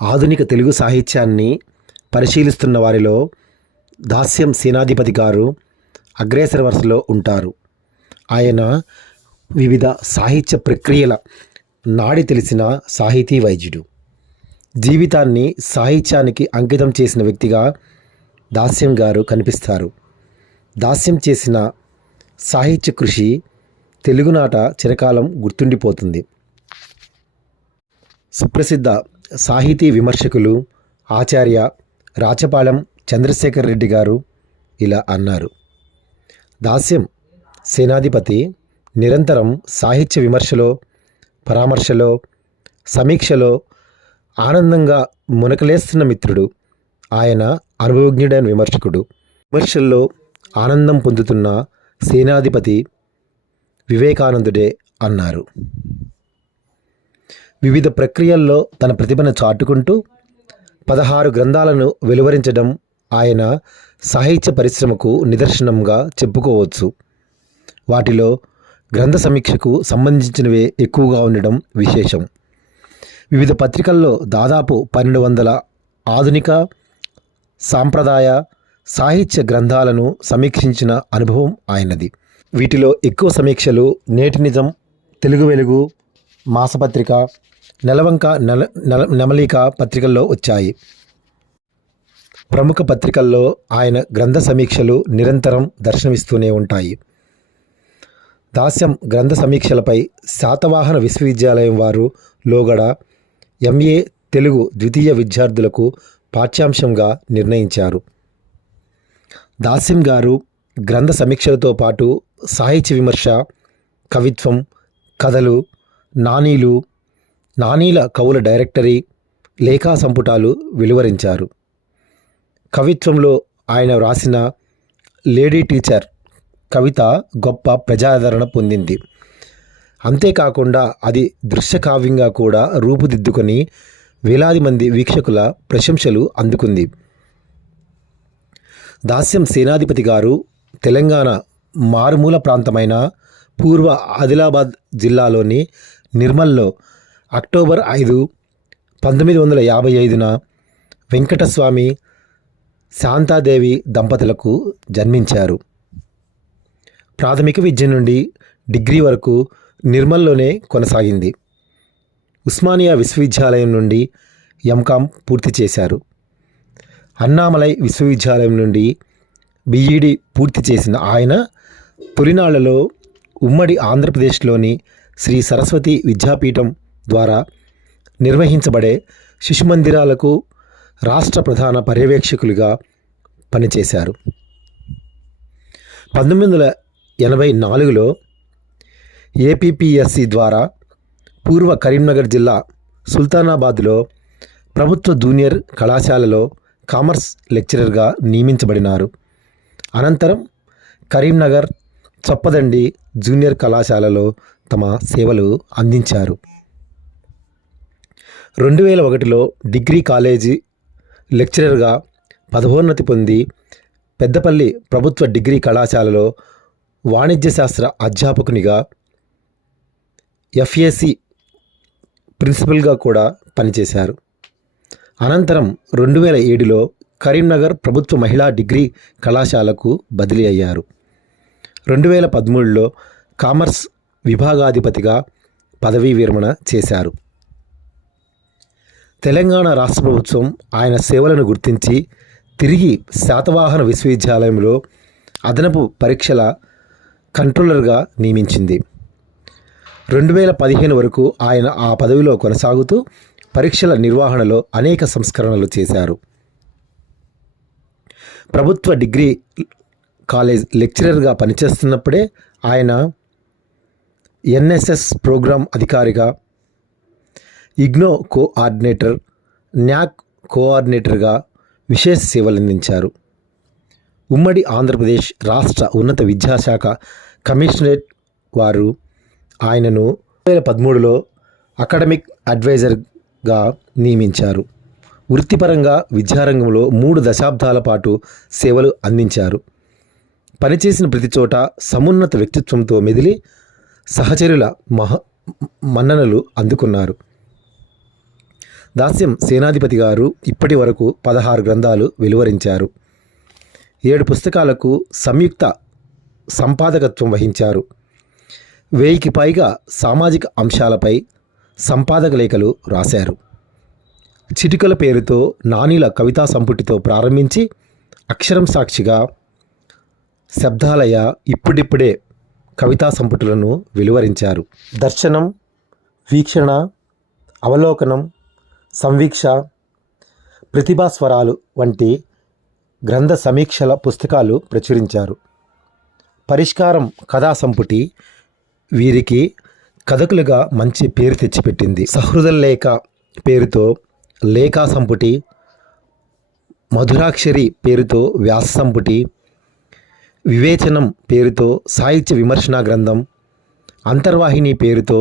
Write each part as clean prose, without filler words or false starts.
ఆధునిక తెలుగు సాహిత్యాన్ని పరిశీలిస్తున్న వారిలో దాస్యం సేనాధిపతి గారు అగ్రేసర వరుసలో ఉంటారు. ఆయన వివిధ సాహిత్య ప్రక్రియల నాడి తెలిసిన సాహితీ వైద్యుడు. జీవితాన్ని సాహిత్యానికి అంకితం చేసిన వ్యక్తిగా దాస్యం గారు కనిపిస్తారు. దాస్యం చేసిన సాహిత్య కృషి తెలుగునాట చిరకాలం గుర్తుండిపోతుంది. సుప్రసిద్ధ సాహితీ విమర్శకులు ఆచార్య రాచపాళెం చంద్రశేఖర్ రెడ్డి గారు ఇలా అన్నారు: దాస్యం సేనాధిపతి నిరంతరం సాహిత్య విమర్శలో, పరామర్శలో, సమీక్షలో ఆనందంగా మునకలేస్తున్న మిత్రుడు. ఆయన అనుభవజ్ఞుడైన విమర్శకుడు. విమర్శల్లో ఆనందం పొందుతున్న సేనాధిపతి వివేకానందుడే అన్నారు. వివిధ ప్రక్రియల్లో తన ప్రతిభను చాటుకుంటూ 16 గ్రంథాలను వెలువరించడం ఆయన సాహిత్య పరిశ్రమకు నిదర్శనంగా చెప్పుకోవచ్చు. వాటిలో గ్రంథ సమీక్షకు సంబంధించినవే ఎక్కువగా ఉండడం విశేషం. వివిధ పత్రికల్లో దాదాపు 1200 ఆధునిక, సాంప్రదాయ సాహిత్య గ్రంథాలను సమీక్షించిన అనుభవం ఆయనది. వీటిలో ఎక్కువ సమీక్షలు నేటి నిజం, తెలుగు వెలుగు మాసపత్రిక, నెలవంక నెమలిక పత్రికల్లో వచ్చాయి. ప్రముఖ పత్రికల్లో ఆయన గ్రంథ సమీక్షలు నిరంతరం దర్శనమిస్తూనే ఉంటాయి. దాస్యం గ్రంథ సమీక్షలపై శాతవాహన విశ్వవిద్యాలయం వారు లోగడ MA తెలుగు ద్వితీయ విద్యార్థులకు పాఠ్యాంశంగా నిర్ణయించారు. దాస్యం గారు గ్రంథ సమీక్షలతో పాటు సాహిత్య విమర్శ, కవిత్వం, కథలు, నానీల కవుల డైరెక్టరీ, లేఖా సంపుటాలు వెలువరించారు. కవిత్వంలో ఆయన వ్రాసిన లేడీ టీచర్ కవిత గొప్ప ప్రజాదరణ పొందింది. అంతేకాకుండా అది దృశ్యకావ్యంగా కూడా రూపుదిద్దుకొని వేలాది మంది వీక్షకుల ప్రశంసలు అందుకుంది. దాస్యం సేనాధిపతి గారు తెలంగాణ మారుమూల ప్రాంతమైన పూర్వ ఆదిలాబాద్ జిల్లాలోని నిర్మల్లో అక్టోబర్ 5, 1955న వెంకటస్వామి, శాంతాదేవి దంపతులకు జన్మించారు. ప్రాథమిక విద్య నుండి డిగ్రీ వరకు నిర్మల్లోనే కొనసాగింది. ఉస్మానియా విశ్వవిద్యాలయం నుండి MCom పూర్తి చేశారు. అన్నామలై విశ్వవిద్యాలయం నుండి BEd పూర్తి చేసిన ఆయన తొలినాళ్లలో ఉమ్మడి ఆంధ్రప్రదేశ్లోని శ్రీ సరస్వతి విద్యాపీఠం ద్వారా నిర్వహించబడే శిశుమందిరాలకు రాష్ట్ర ప్రధాన పర్యవేక్షకులుగా పనిచేశారు. 1984లో APPSC ద్వారా పూర్వ కరీంనగర్ జిల్లా సుల్తానాబాద్లో ప్రభుత్వ జూనియర్ కళాశాలలో కామర్స్ లెక్చరర్గా నియమించబడినారు. అనంతరం కరీంనగర్ చొప్పదండి జూనియర్ కళాశాలలో తమ సేవలు అందించారు. 2001లో డిగ్రీ కాలేజీ లెక్చరర్గా పదవోన్నతి పొంది పెద్దపల్లి ప్రభుత్వ డిగ్రీ కళాశాలలో వాణిజ్య శాస్త్ర అధ్యాపకునిగా, FAC ప్రిన్సిపల్గా కూడా పనిచేశారు. అనంతరం 2007లో కరీంనగర్ ప్రభుత్వ మహిళా డిగ్రీ కళాశాలకు బదిలీ అయ్యారు. 2013లో కామర్స్ విభాగాధిపతిగా పదవీ విరమణ చేశారు. తెలంగాణ రాష్ట్ర ప్రభుత్వం ఆయన సేవలను గుర్తించి తిరిగి శాతవాహన విశ్వవిద్యాలయంలో అదనపు పరీక్షల కంట్రోలర్గా నియమించింది. 2015 వరకు ఆయన ఆ పదవిలో కొనసాగుతూ పరీక్షల నిర్వహణలో అనేక సంస్కరణలు చేశారు. ప్రభుత్వ డిగ్రీ కాలేజ్ లెక్చరర్గా పనిచేస్తున్నప్పుడే ఆయన NSS ప్రోగ్రాం అధికారిగా, IGNOU కోఆర్డినేటర్, NAAC కోఆర్డినేటర్గా విశేష సేవలందించారు. ఉమ్మడి ఆంధ్రప్రదేశ్ రాష్ట్ర ఉన్నత విద్యాశాఖ కమిషనరేట్ వారు ఆయనను 2013లో అకాడమిక్ అడ్వైజర్గా నియమించారు. వృత్తిపరంగా విద్యారంగంలో 3 దశాబ్దాల పాటు సేవలు అందించారు. పనిచేసిన ప్రతి చోట సమున్నత వ్యక్తిత్వంతో మెదిలి సహచరుల మన్ననలు అందుకున్నారు. దాస్యం సేనాధిపతి గారు ఇప్పటి వరకు 16 గ్రంథాలు వెలువరించారు. 7 పుస్తకాలకు సంయుక్త సంపాదకత్వం వహించారు. 1000కి పైగా సామాజిక అంశాలపై సంపాదక లేఖలు రాశారు. చిటికల పేరుతో నానీల కవితా సంపుటితో ప్రారంభించి అక్షరం సాక్షిగా, శబ్దాలయ, ఇప్పుడిప్పుడే కవితా సంపుటులను వెలువరించారు. దర్శనం, వీక్షణ, అవలోకనం, సంవీక్ష, ప్రతిభాస్వరాలు వంటి గ్రంథ సమీక్షల పుస్తకాలు ప్రచురించారు. పరిష్కారం కథా సంపుటి వీరికి కథకులుగా మంచి పేరు తెచ్చిపెట్టింది. సహృదయ లేఖ పేరుతో లేఖా సంపుటి, మధురాక్షరి పేరుతో వ్యాస సంపుటి, వివేచనం పేరుతో సాహిత్య విమర్శనా గ్రంథం, అంతర్వాహిని పేరుతో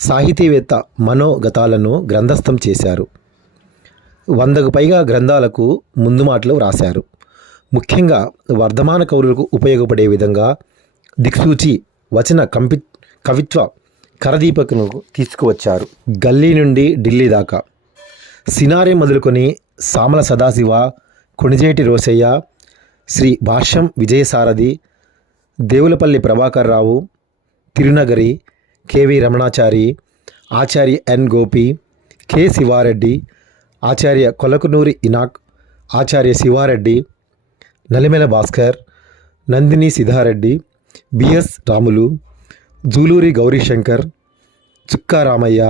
సాహితీవేత్త మనోగతాలను గ్రంథస్థం చేశారు. 100కు పైగా గ్రంథాలకు ముందు మాటలు రాశారు. ముఖ్యంగా వర్ధమాన కవులకు ఉపయోగపడే విధంగా దిక్సూచి వచన కవిత్వ కరదీపకును తీసుకువచ్చారు. గల్లీ నుండి ఢిల్లీ దాకా, సినారే మొదలుకొని సామల సదాశివ, కొణిజేటి రోసయ్య, శ్రీ భాష్యం విజయసారథి, దేవులపల్లి ప్రభాకర్ రావు, తిరునగరి, కెవి రమణాచారి, ఆచార్య ఎన్ గోపి, కె శివారెడ్డి, ఆచార్య కొలకునూరి ఇనాక్, ఆచార్య శివారెడ్డి, నలిమెల భాస్కర్, నందిని సిద్ధారెడ్డి, బిఎస్ రాములు, జూలూరి గౌరీశంకర్, చుక్కా రామయ్య,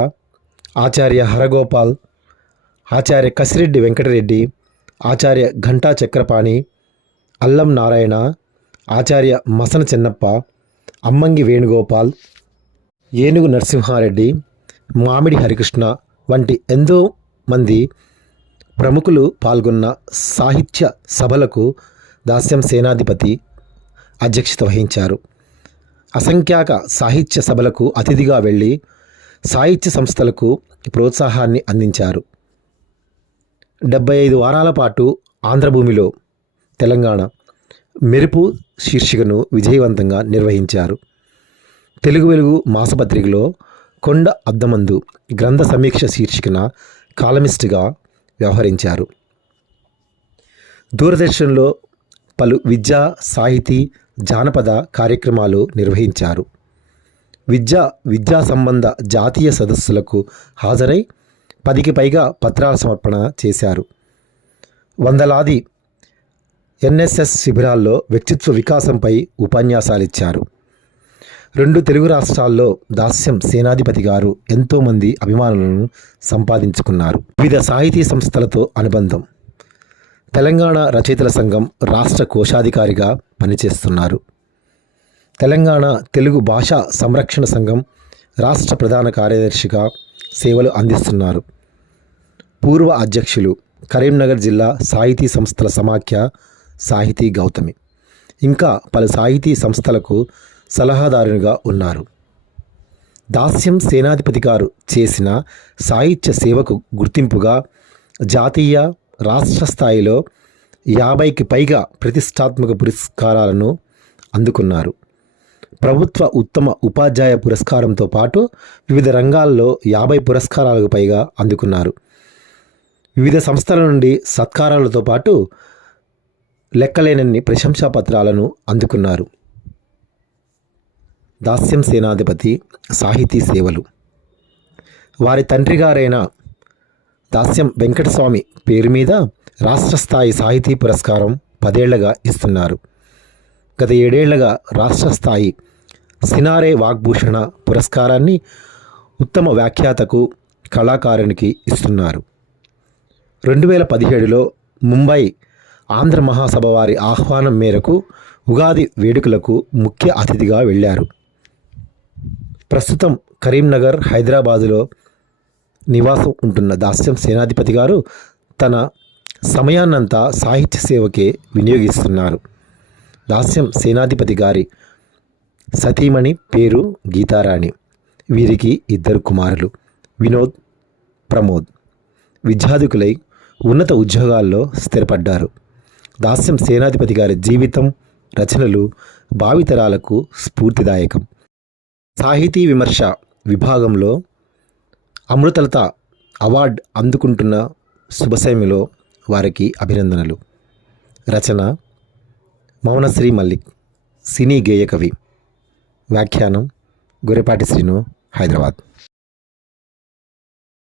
ఆచార్య హరగోపాల్, ఆచార్య కసిరెడ్డి వెంకటరెడ్డి, ఆచార్య ఘంటా చక్రపాణి, అల్లం నారాయణ, ఆచార్య మసన చెన్నప్ప, అమ్మంగి వేణుగోపాల్, ఏనుగు నరసింహారెడ్డి, మామిడి హరికృష్ణ వంటి ఎంతో మంది ప్రముఖులు పాల్గొన్న సాహిత్య సభలకు దాస్యం సేనాధిపతి అధ్యక్షత వహించారు. అసంఖ్యాక సాహిత్య సభలకు అతిథిగా వెళ్ళి సాహిత్య సంస్థలకు ప్రోత్సాహాన్ని అందించారు. 75 వారాల పాటు ఆంధ్రభూమిలో తెలంగాణ మెరుపు శీర్షికను విజయవంతంగా నిర్వహించారు. తెలుగు వెలుగు మాసపత్రికలో కొండ అద్దమందు గ్రంథ సమీక్ష శీర్షికన కాలమిస్టుగా వ్యవహరించారు. దూరదర్శన్లో పలు విద్యా, సాహితీ, జానపద కార్యక్రమాలు నిర్వహించారు. విద్యా సంబంధ జాతీయ సదస్సులకు హాజరై 10కి పైగా పత్రాల సమర్పణ చేశారు. వందలాది ఎన్ఎస్ఎస్ శిబిరాల్లో వ్యక్తిత్వ వికాసంపై ఉపన్యాసాలిచ్చారు. 2 తెలుగు రాష్ట్రాల్లో దాస్యం సేనాధిపతి గారు ఎంతోమంది అభిమానులను సంపాదించుకున్నారు. వివిధ సాహితీ సంస్థలతో అనుబంధం. తెలంగాణ రచయితల సంఘం రాష్ట్ర కోశాధికారిగా పనిచేస్తున్నారు. తెలంగాణ తెలుగు భాషా సంరక్షణ సంఘం రాష్ట్ర ప్రధాన కార్యదర్శిగా సేవలు అందిస్తున్నారు. పూర్వ అధ్యక్షులు కరీంనగర్ జిల్లా సాహితీ సంస్థల సమాఖ్య సాహితీ గౌతమి. ఇంకా పలు సాహితీ సంస్థలకు సలహాదారునిగా ఉన్నారు. దాస్యం సేనాధిపతి గారు చేసిన సాహిత్య సేవకు గుర్తింపుగా జాతీయ, రాష్ట్ర స్థాయిలో 50కి పైగా ప్రతిష్టాత్మక పురస్కారాలను అందుకున్నారు. ప్రభుత్వ ఉత్తమ ఉపాధ్యాయ పురస్కారంతో పాటు వివిధ రంగాల్లో 50 పురస్కారాలకు పైగా అందుకున్నారు. వివిధ సంస్థల నుండి సత్కారాలతో పాటు లెక్కలేనన్ని ప్రశంసా పత్రాలను అందుకున్నారు. దాస్యం సేనాధిపతి సాహితీ సేవలు. వారి తండ్రి గారైన దాస్యం వెంకటస్వామి పేరు మీద రాష్ట్ర స్థాయి సాహితీ పురస్కారం 10 ఏళ్లుగా ఇస్తున్నారు. గత 7 ఏళ్లుగా రాష్ట్ర స్థాయి సినారే వాగ్భూషణ పురస్కారాన్ని ఉత్తమ వ్యాఖ్యాతకు, కళాకారునికి ఇస్తున్నారు. 2017లో ముంబై ఆంధ్ర మహాసభ వారి ఆహ్వానం మేరకు ఉగాది వేడుకలకు ముఖ్య అతిథిగా వెళ్ళారు. ప్రస్తుతం కరీంనగర్, హైదరాబాదులో నివాసం ఉంటున్న దాస్యం సేనాధిపతి గారు తన సమయాన్నంతా సాహిత్య సేవకే వినియోగిస్తున్నారు. దాస్యం సేనాధిపతి గారి సతీమణి పేరు గీతారాణి. వీరికి 2 కుమారులు వినోద్, ప్రమోద్. విద్యాధికులై ఉన్నత ఉద్యోగాల్లో స్థిరపడ్డారు. దాస్యం సేనాధిపతి గారి జీవితం, రచనలు భావితరాలకు స్ఫూర్తిదాయకం. సాహితీ విమర్శ విభాగంలో అమృతలత అవార్డు అందుకుంటున్న శుభసమయంలో వారికి అభినందనలు. రచన మౌనశ్రీ మల్లిక్, సినీ గేయ కవి. వ్యాఖ్యానం గొర్రెపాటి శ్రీను, హైదరాబాద్.